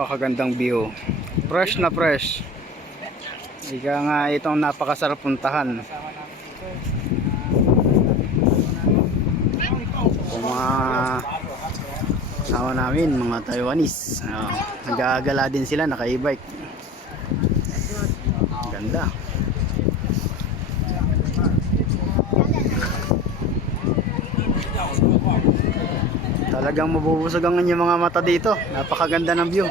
Napakagandang view. Fresh na fresh. Ika nga itong napakasarap puntahan. Kung mga kasama namin, mga Taiwanese, nag-aagala din sila, naka-e-bike. Ganda. Talagang mabubusog ang inyong mga mata dito. Napakaganda ng view.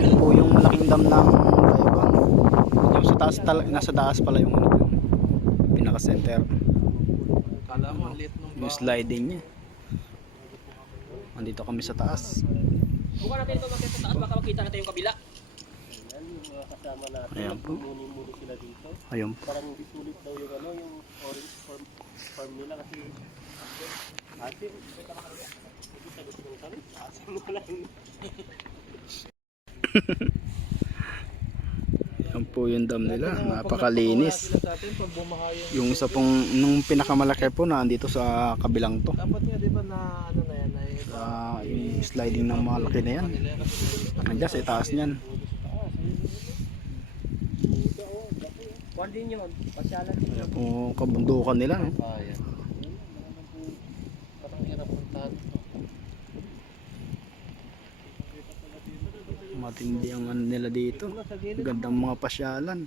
Yan po yung malaking dam ng Taiwan. Yung sa taas, nasa taas pala yung pinaka-center. Yung sliding niya. Andito kami sa taas. Bukan natin ito kasi sa taas, baka makita natin yung kabila. Ayan po. Ayun po. Parang hindi sulit daw yung ano, yung orange farm nila kasi asin. Asin mo lang. Yan po yung dam nila. Napakalinis. Yung isa pong, nung pinakamalaki po na andito sa kabilang to. Dapat nga di ba na ano na yan ay Yung sliding ng malaki na yan. Nandiyan sa itaas niyan. Kuwan din yun, pasyalan. Ayan po kabundukan nila. No? ayan. Parang hirap puntahan. Matindi ang ano nila dito. Gandang mga pasyalan.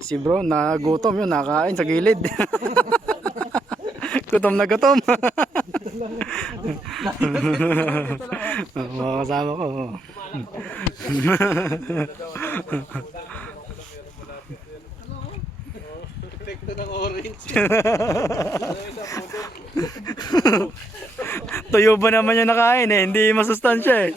Si bro, nagutom yun, nakain sa gilid. Gutom na gutom. Mga kasama ko. Epekto ng orange. Tuyo ba naman yung nakain eh, hindi masustansya eh.